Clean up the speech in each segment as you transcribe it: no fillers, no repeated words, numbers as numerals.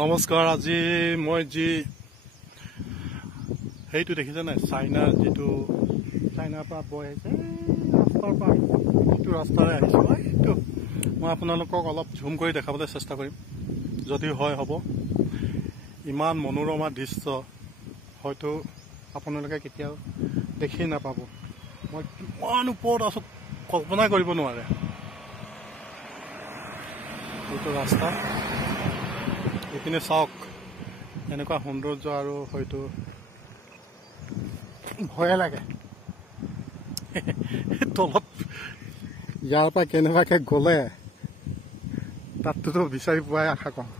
নমস্কাৰ। আজি মই যি সেইটো দেখিছে নাই, চাইনাৰ যিটো চাইনাৰ পৰা বৈ আহিছে ৰাস্তাৰ পৰা যিটো ৰাস্তাৰে আহিছোঁ, এইটো মই আপোনালোকক অলপ ঝুম কৰি দেখাবলৈ চেষ্টা কৰিম, যদি হয় হ'ব। ইমান মনোৰমা দৃশ্য হয়তো আপোনালোকে কেতিয়াও দেখি নাপাব। মই কিমান ওপৰত আছোঁ কল্পনা কৰিব নোৱাৰে। এইটো ৰাস্তা, এইপিনে চাওক, এনেকুৱা সৌন্দৰ্য আৰু হয়তো ভয়ে লাগে। তলত ইয়াৰ পৰা কেনেবাকৈ গ'লে তাততো বিচাৰি পোৱাই আশা কৰোঁ।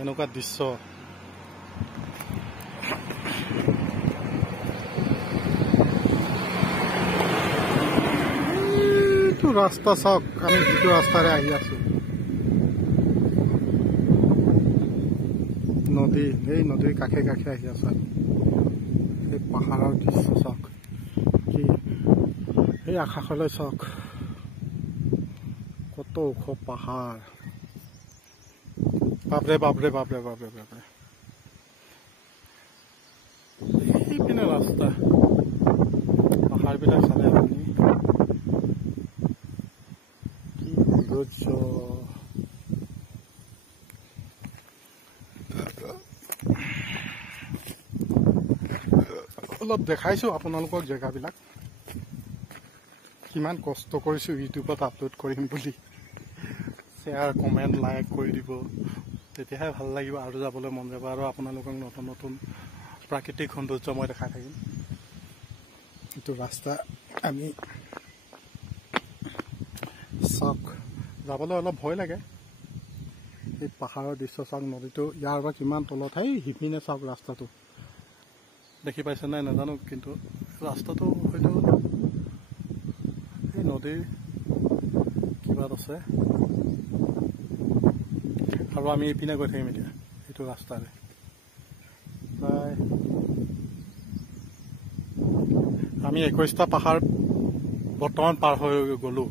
এনেকুৱা দৃশ্য এইটো ৰাস্তা চাওক, আমি যিটো ৰাস্তাৰে আহি আছোঁ, নদী, এই নদীৰ কাষে কাষে আহি আছো আমি। এই পাহাৰৰ দৃশ্য চাওক, কি এই আকাশলৈ চাওক, কত ওখ পাহাৰ। বাপৰে বাপৰে বাপৰে বাপৰে বাপৰে। এইপিনে ৰাস্তা, পাহাৰবিলাক চালে আপুনি কি সৌন্দৰ্য। অলপ দেখাইছোঁ আপোনালোকক জেগাবিলাক, কিমান কষ্ট কৰিছোঁ ইউটিউবত আপলোড কৰিম বুলি। শ্বেয়াৰ, কমেণ্ট, লাইক কৰি দিব, তেতিয়াহে ভাল লাগিব আৰু যাবলৈ মন যাব, আৰু আপোনালোকক নতুন নতুন প্ৰাকৃতিক সৌন্দৰ্য মই দেখাই থাকিম। এইটো ৰাস্তা আমি চাওক, যাবলৈ অলপ ভয় লাগে। এই পাহাৰৰ দৃশ্য চাওক, নদীটো ইয়াৰ পৰা কিমান তলত, সেই সিপিনে চাওক ৰাস্তাটো, দেখি পাইছে নাই নাজানো, কিন্তু ৰাস্তাটো হয়তো এই নদীৰ কিবাত আছে। আৰু আমি ইপিনে গৈ থাকিম এতিয়া এইটো ৰাস্তাৰে। প্ৰায় আমি 21টা পাহাৰ বৰ্তমান পাৰ হৈ গ'লোঁ,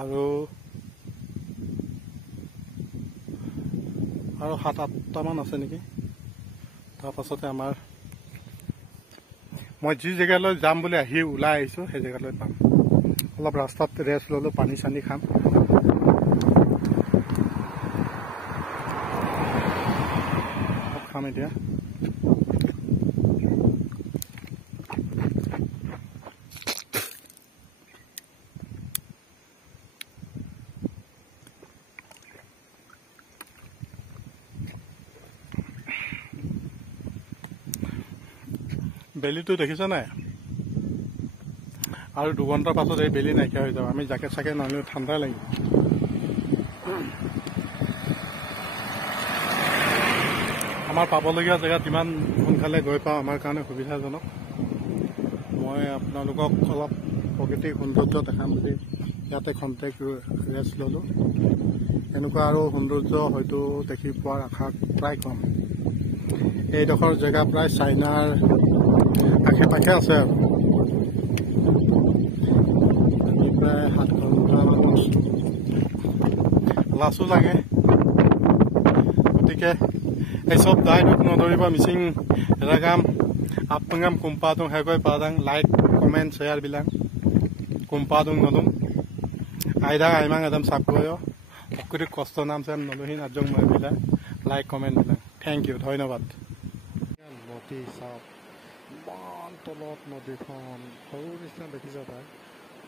আৰু 7-8টামান আছে নেকি। তাৰপাছতে আমাৰ মই যি জেগালৈ যাম বুলি ওলাই আহিছোঁ সেই জেগালৈ পাম। অলপ ৰাস্তাত ৰেষ্ট ল'লোঁ, পানী চানী খাম। খাম এতিয়া। বেলিটো দেখিছে নাই, আৰু 2 ঘণ্টাৰ পাছত এই বেলি নাইকিয়া হৈ যাব। আমি জাকেট চাকেট নানিলেও ঠাণ্ডা লাগিব। আমাৰ পাবলগীয়া জেগাত ইমান সোনকালে গৈ পাওঁ, আমাৰ কাৰণে সুবিধাজনক। মই আপোনালোকক অলপ প্ৰকৃতিক সৌন্দৰ্য দেখাম বুলি ইয়াতে খন্তেক ৰেষ্ট ল'লোঁ। এনেকুৱা আৰু সৌন্দৰ্য হয়তো দেখি পোৱাৰ আশা প্ৰায় কম। এইডোখৰ জেগা প্ৰায় চাইনাৰ আশে পাশে আছে, আৰু আমি প্ৰায় 7 ঘণ্টামান আছোঁ। লাচো লাগে, গতিকে এই চব দায়টোক নধৰিব। মিচিং ৰাগাম আপংগাম কুম্পাদং হেগৈ পাদাং, লাইক কমেণ্ট শ্বেয়াৰ বিলাক কুম্পাদং নলুম আইদা আইমাং এদম চাকয় অকুৰি কষ্ট নাম চাম নলহীন আজং মই বিলাক লাইক কমেণ্ট বিলাক। থেংক ইউ, ধন্যবাদ। নদী চাওক, ইমান তলত নদীখন, সৰু নিচিনা দেখিছে তাই,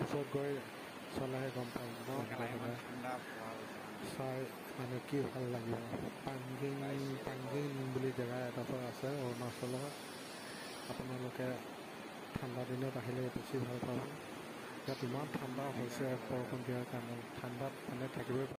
ওচৰত গৈ চলাইহে গম পায়। চাই মানে কি ভাল লাগিব। পাংজিং বুলি জেগা এডোখৰ আছে অৰুণাচলত, আপোনালোকে ঠাণ্ডা দিনত আহিলে বেছি ভাল পাব। ইয়াত ইমান ঠাণ্ডা হৈছে বৰষুণ দিয়াৰ কাৰণে, ঠাণ্ডাত মানে থাকিবই